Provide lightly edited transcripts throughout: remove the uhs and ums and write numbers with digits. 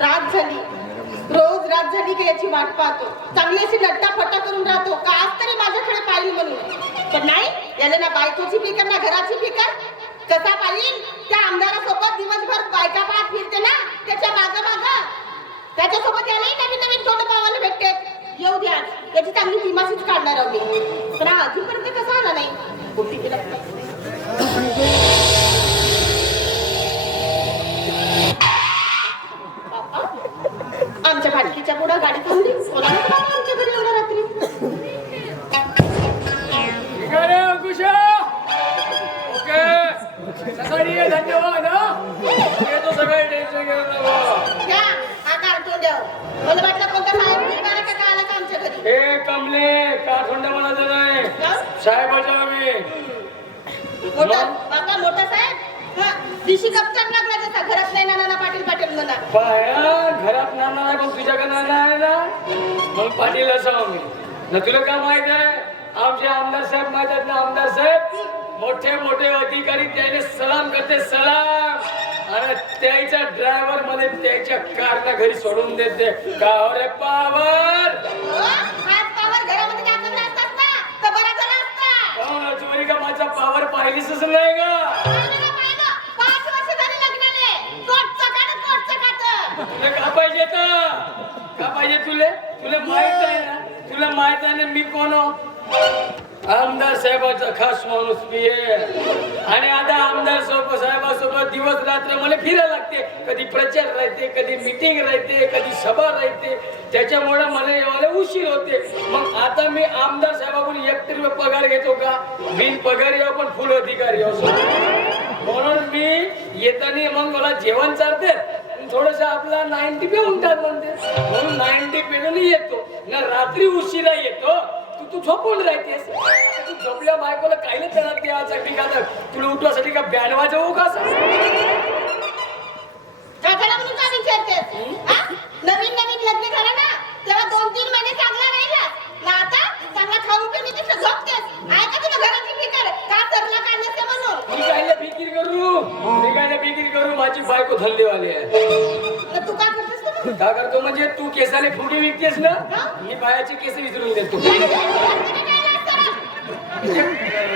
रात झाली, रोज रात झाली की याची वाट पाहतो. चांगली अशी लट्टाफट्टा करून राहतो का आज तरी माझ्याकडे पाहिल म्हणून. पण नाही, याला ना बायकोची फिकर ना घराची फिकर. कसा पाहिल त्या आमदारासोबत दिवसभर बायका पाहत फिरते ना त्याच्या माग माग. त्याच्यासोबत यालाही नवीन नवीन तोंड पाहायला भेटते. येऊ द्या, याची चांगली विमासीच काढणार आहोत मी. पण अजूनपर्यंत कसा आला नाही. कुठे गेला आमच्या भाटकीच्या पुढे गाडी थांबली. कोणाला आमच्या घरी एवढ्या रात्री. सकाळी धन्यवाद. येतो सकाळी, टेन्शन घेऊ नको. या हा कार्टून द्या. मला वाटलं कोणता साहेब निघाला का आला का आमच्या घरी. हे कमले काठोंड मला नाही साहेबाच्या मी मोठा बाबा मोठा साहेब. हा दिशी कपचाक लागला जसा घरात नाही नाना पाटील पाटील म्हणा. पाया घरात नाना आहे मग तुझ्याकडे नाना आहे ना मग पाटील असावं मी ना. तुला काय माहित आहे आमचे आमदार साहेब माहित आहेत ना. आमदार साहेब मोठे मोठे अधिकारी त्याने सलाम करते सलाम. आणि त्याच्या ड्रायव्हर मध्ये त्याच्या कारला घरी सोडून देते. का रे पावर हात पावर घरामध्ये टाकून असतात ना तर बरा झाला असता. चोरी का माझा पावर पाहिलीच नाही का. 5 वर्ष झाली लग्नाने. कोटचा तुला का पाहिजे का पाहिजे तुले तुला माहित आहे ना. तुला माहित आहे ना मी कोण आमदार साहेबाचा खास माणूस मी आहे. आणि आता आमदार साहेबासोबत दिवस रात्र मला फिरायला लागते. कधी प्रचार राहते, कधी मीटिंग राहते, कधी सभा राहते. त्याच्यामुळे मला यायला उशीर होते. मग आता मी आमदार साहेबाकडून 1 रुपये पगार घेतो का. बिन पगारी पण फुल अधिकारी असो. म्हणून मी येताना मग मला जेवण चालते. थोडस आपला 90 पिऊन टाक म्हणते. म्हणून 90 पिऊन येतो ना. रात्री उशिरा येतो. तू झोपून राहतेस. तू झोपल्या बायकोला कायले त्रास द्यायसाठी का. तुला उठवासाठी का बँड वाजवू का. नवीन नवीन लग्न झालं ना तेव्हा 2-3 महिने चांगला राहिला ना. आता चांगला खाऊन पिऊन तिथे झोपतेस. आहे का तुला घराची फिकर का सरला काढण्याचे म्हणून. मी कायले फिकीर करू माझी बायको धंदेवाली आहे. तू काय करतेस का करतो म्हणजे तू केसाने फुगे विकतेस ना. मी बायाचे केस विचारून देतो.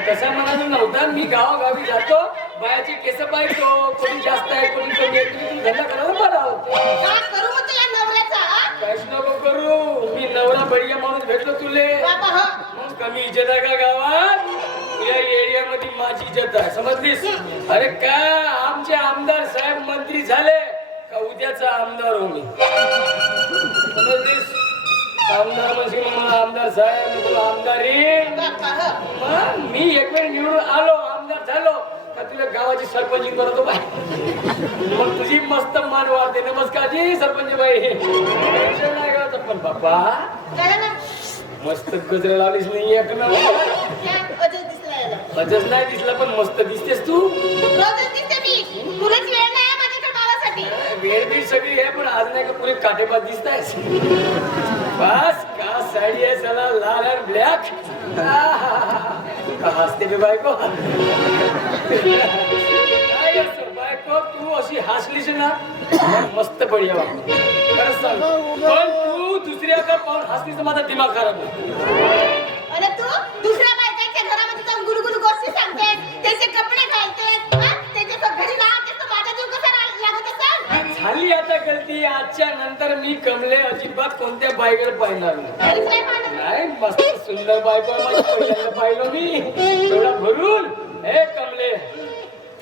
तसा म्हणाला नव्हता. मी गावोगावी जातो बायाचे केस पाहतो. कोणी जास्त आहे कोणी कमी आहे. तुम्ही धंदा करायला बरा होतो. करू मग तुला नवऱ्याचा. काहीच नको करू. मी नवरा बढिया माणूस भेटलो तुले. मग कमी इज्जत आहे का गावात. या एरियामध्ये माझी इज्जत आहे समजलीस. अरे का आमचे आमदार साहेब मंत्री झाले का उद्याचा आमदार हो मी समजलीस. आमदार म्हणजे आमदार साहेब तुला आमदारी. मी एक वेळ निवडून आलो आमदार झालो का तुला गावाची सरपंच करतो बाई. मग तुझी मस्त मान वाढते. नमस्कारजी सरपंच बाई. टेन्शन नाही का. पण बाप्पा मस्त गजरा लावलीस नाही. एक अजच नाही दिसला पण मस्त दिसतेस तू. वेळ बी सगळी आहे पण आज नाही का पुरे काटेबाज दिसतायस. बस का साडी आहे चला लाल आणि ब्लॅक. हसते बी बायको. बायको तू अशी हसलीस ना मस्त बढिया वाटत. खरंच सांग. पण तू दुसऱ्या का पाहून हसलीस तर माझा दिमाग खराब होतो. अरे तू दुसऱ्या बायकाच्या घरामध्ये जाऊन गुलगुल गोष्टी सांगते. त्याचे कपडे घालते. त्याच्या घरी राहते तर माझा जीव कसा लागत असेल. झाली आता गलती. आजच्या नंतर मी कमले अजिबात कोणत्या बायकडे पाहिणार नाही. मस्त सुंदर बायको पहिल्यांदा पाहिलो मी एवढा भरून. हे कमले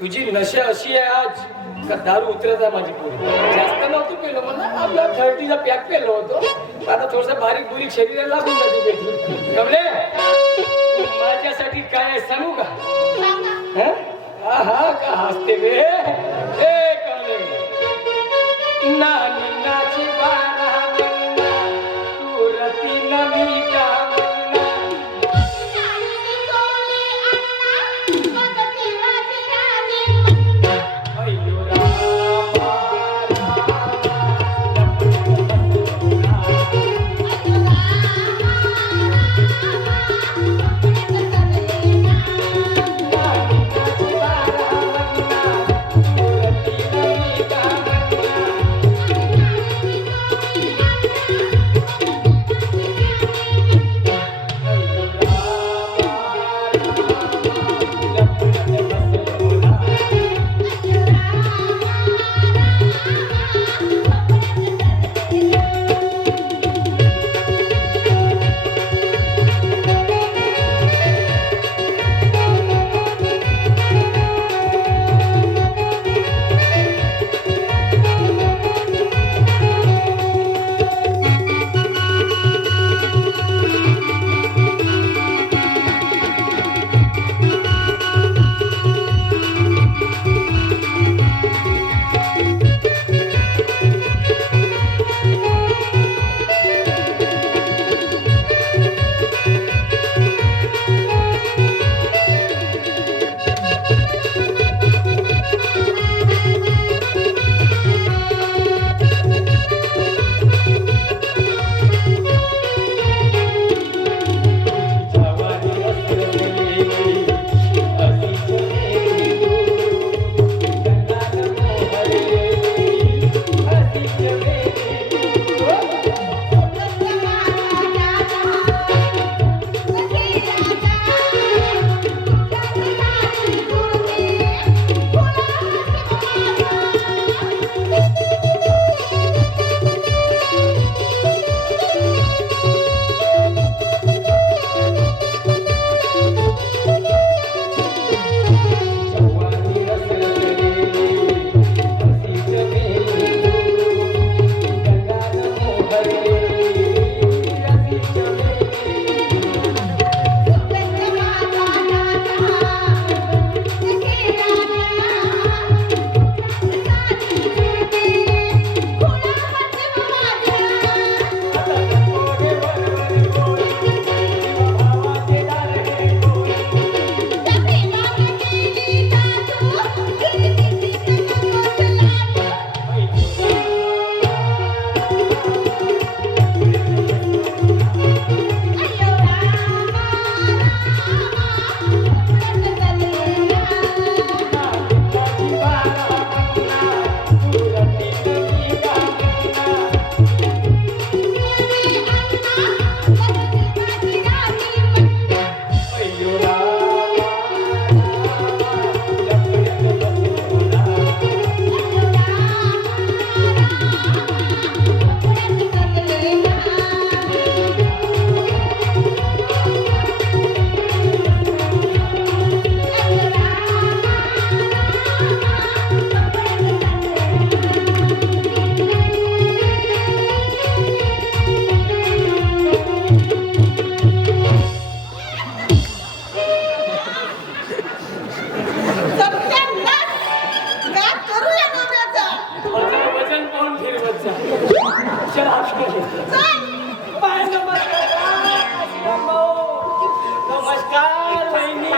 तुझी नशा अशी आहे आज का दारू उतरत आहे माझी पोरी. जास्त नव्हतं पेलो मला. आपला 30चा पॅक पेलो होतो. आता थोडस बारीक बुरीक शरीराला लागून जाते बेटी. कमले माझ्यासाठी काय आहे सांगू का. हा का हसते बे. हे कमले नानी नाची बारा तू रती नमीता. चला बाय नमस्कार वहिनी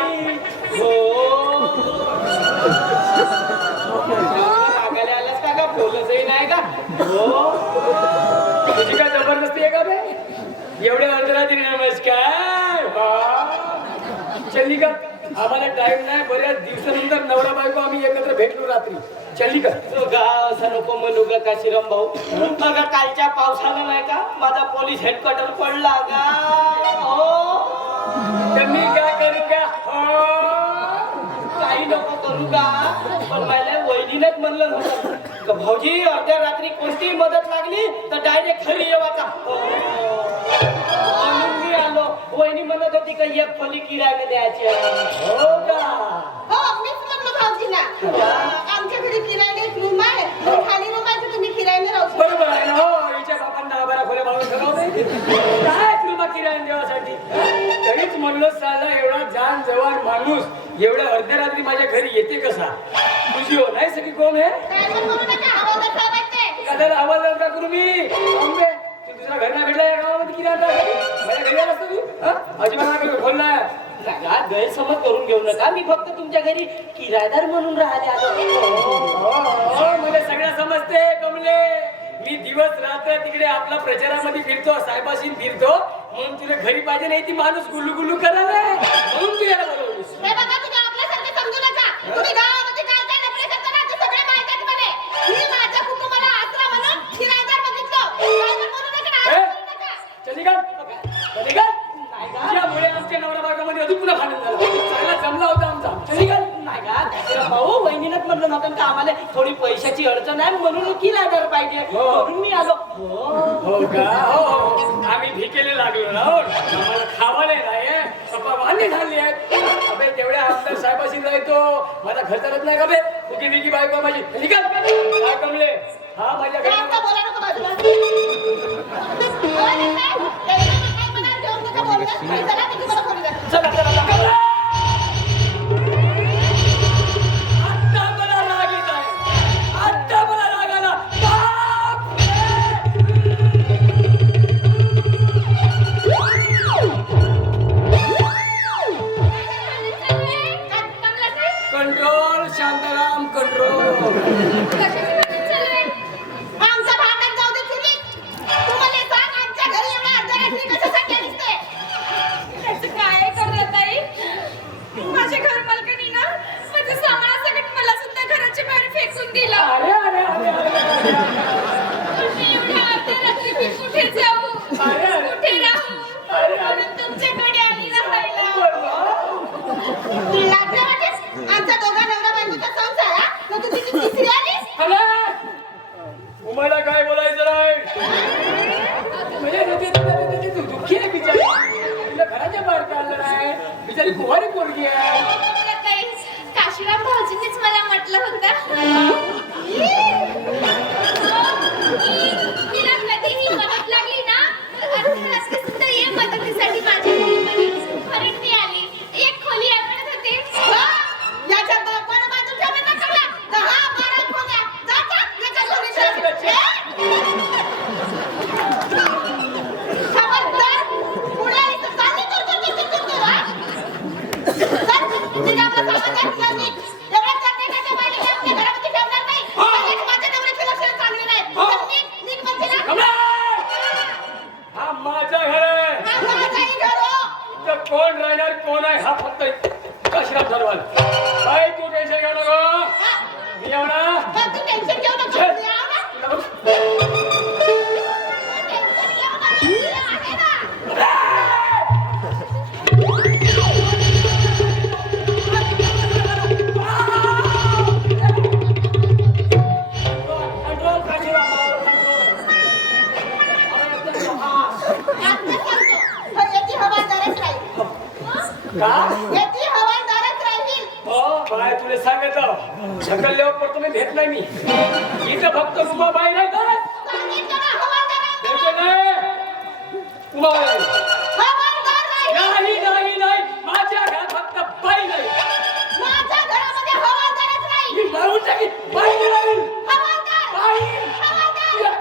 हो रागाला आलास का बोलतही नाही का हो तुझी काय जबरदस्ती आहे का बे एवढे अर्धरात्री नमस्कार चल्ली का आम्हाला टाइम नाही बऱ्याच दिवसानंतर नवरा बायको आम्ही एकत्र भेटलो रात्री चल्ली का गाव असं नको म्हणू ग काशीराम भाऊ बघा कालच्या पावसानं नाही का माझा पोलीस हेडक्वार्टर पडला का हो तर मी काय करू का काही नको करू का पण मला वहिनीनेच म्हणलं होतं का भाऊजी अर्ध्या रात्री कोणतीही मदत लागली तर डायरेक्ट घरी येवाचा म्हणून मी आलो वहिनी म्हणत होती का एक खोली किरायला द्यायची आहे. हो का हो मीच म्हणलो भाऊजीला आमच्या घरी किरायने एक रूम आहे खाली रूम आहे तर तुम्ही किरायने राहू शकता. बरोबर आहे ना हो हिच्या बापांना आबारा खोल्या भाऊ ठरवले काय तुला किराणा देवासाठी तरीच म्हणलं साला एवढा जान जवान माणूस एवढ्या अर्ध्या रात्री माझ्या घरी येते कसा तुझी हो नाही सगळी कोण आहे काय पण बोलू नका हवालदार साहेब आहेत ते. एखाद्याला आवाज नका करू मी आंबे तू दुसरा घर ना भेटला या गावामध्ये किराणा माझ्या घरी आलास तू अजिबात खोलला दादा गैरसमज करून घेऊ नका मी फक्त तुमच्या घरी किरायदार म्हणून राहिले आलो मला सगळं समजते कमले मी दिवस रात्र तिकडे आपला प्रचारामध्ये फिरतो साहेबाशी फिरतो म्हणून तुला घरी पाहिजे नाही ती माणूस गुल्लू गुल्लू करायला म्हणून तू याला बोलवलीस हे बघा तुम्ही आपल्यासारखे समजू नका तुम्ही गावामध्ये काय काय लफडे करता ना ते सगळे माहित आहे मला मी माझ्या कुटुंबाला आसरा म्हणून किरायदार बघितलं काय पण बोलू नका ना, ए? बोलू नका. चलिका त्यामुळे आमच्या नवरा बागामध्ये अजून पुन्हा भांडण झालं चांगला जमला होता आमचा चलिका नाही का काशीराम भाऊ वहिनीनंच म्हणलं नव्हतं का आम्हाला थोडी पैशाची अडचण आहे म्हणून किरायदार पाहिजे हो. म्हणून मी आलो हो का हो आम्ही भिकेले लागलो ना हो. आम्हाला खावाले नाही पप्पा वांदे झाली आहेत अबे तेवढ्या आमदार साहेबाशी जायचो माझा घर चालत नाही का बे उगी बिगी बायको माझी निघाल काय कमले हा माझ्या काय घरी आता बोला नको बाजूला हो, नाही साहेब. काय मनात घेऊन नका बोलणं. चला मी तुम्हाला खोली दाखवते. चला चला चला. आत्ता मला राग येत आहे आत्ता मला राग आला कंट्रोल शांताराम कंट्रोल आमचं भांडण जाऊ दे चुलीत. तू मला सांग, आमच्या घरी एवढ्या अर्ध्या रात्री कशासाठी आलीस ते? त्याचं काय करत ताई माझ्या घर मालकानी ना माझ्या सामानासकट मला सुद्धा घराच्या बाहेर फेकून दिलं अरे अरे अरे अरे पण मी एवढ्या अर्ध्या रात्री मी कुठे जाऊ कुठे राहू म्हणून तुमच्याकडे आली राहायला तुला लाजलं वाटेस? आमचा दोघा नवरा बायकोचा संसार हा? मग तू तिची तिसरी आलीस? तुम्हाला काय बोलायचं नाही म्हणजे तू दुःखी आहे बिचारी तिला घराच्या बाहेर काढलं नाही बिचारी कुवारी पोरगी आहे ताई काशीराम भाऊजींनीच मला म्हटलं होतं तिला कधीही मदत लागली ना अर्ध्या रात्री सुद्धा ये मदतीसाठी माझ्या घरी म्हणून मी आली एक खोली आहे म्हणत होते हा? याच्या बापानं बाजू ठेवलं ना सगळ्या. 10-12 खोल्या. जा, जा, याच्या घरी जा. खबरदार. पुढे इथं चालली चुर, हा? चल, तिने आपलं सामान द्या, तिला नीट. एवढ्या चटण्याच्या बाईला आपल्या घरामध्ये ठेवणार नाही. सगळेच माझ्या नवऱ्याची लक्षणं चांगली नाहीत. चल, नीट, नीट म्हणते ना. कमला! हा माझं घर आहे हा माझाही घर हो. इथं कोण राहणार कोण आहे हा फक्त काशीराम धरवाल काय तू टेन्शन घेऊ नको हा? मी येऊ ना पण तू टेन्शन घेऊ नको. चल. मी आहे ना. टेन्शन घेऊ नका. मी आहे ना. कंट्रोल काशीराम भाऊ कंट्रोल आता सांगतो. पण याची हवालदारच राहील. का याची हवालदारच राहील. हो बाय तुला सांगितलं ढकलल्यावर पण तुम्ही भेट नाही मी इथं फक्त उमाबाई नाही तर सांगितलं ना, हवालदार आहे. भेटलं नाही उमाबाई हवालदार राहील. नाही नाही माझ्या घरात फक्त बाई नाही माझ्या घरामध्ये हवालदारच राहील. मी मारून टाकीन बाई नाही हवालदार. बाई हवालदार.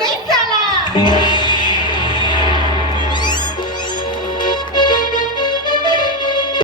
गई साला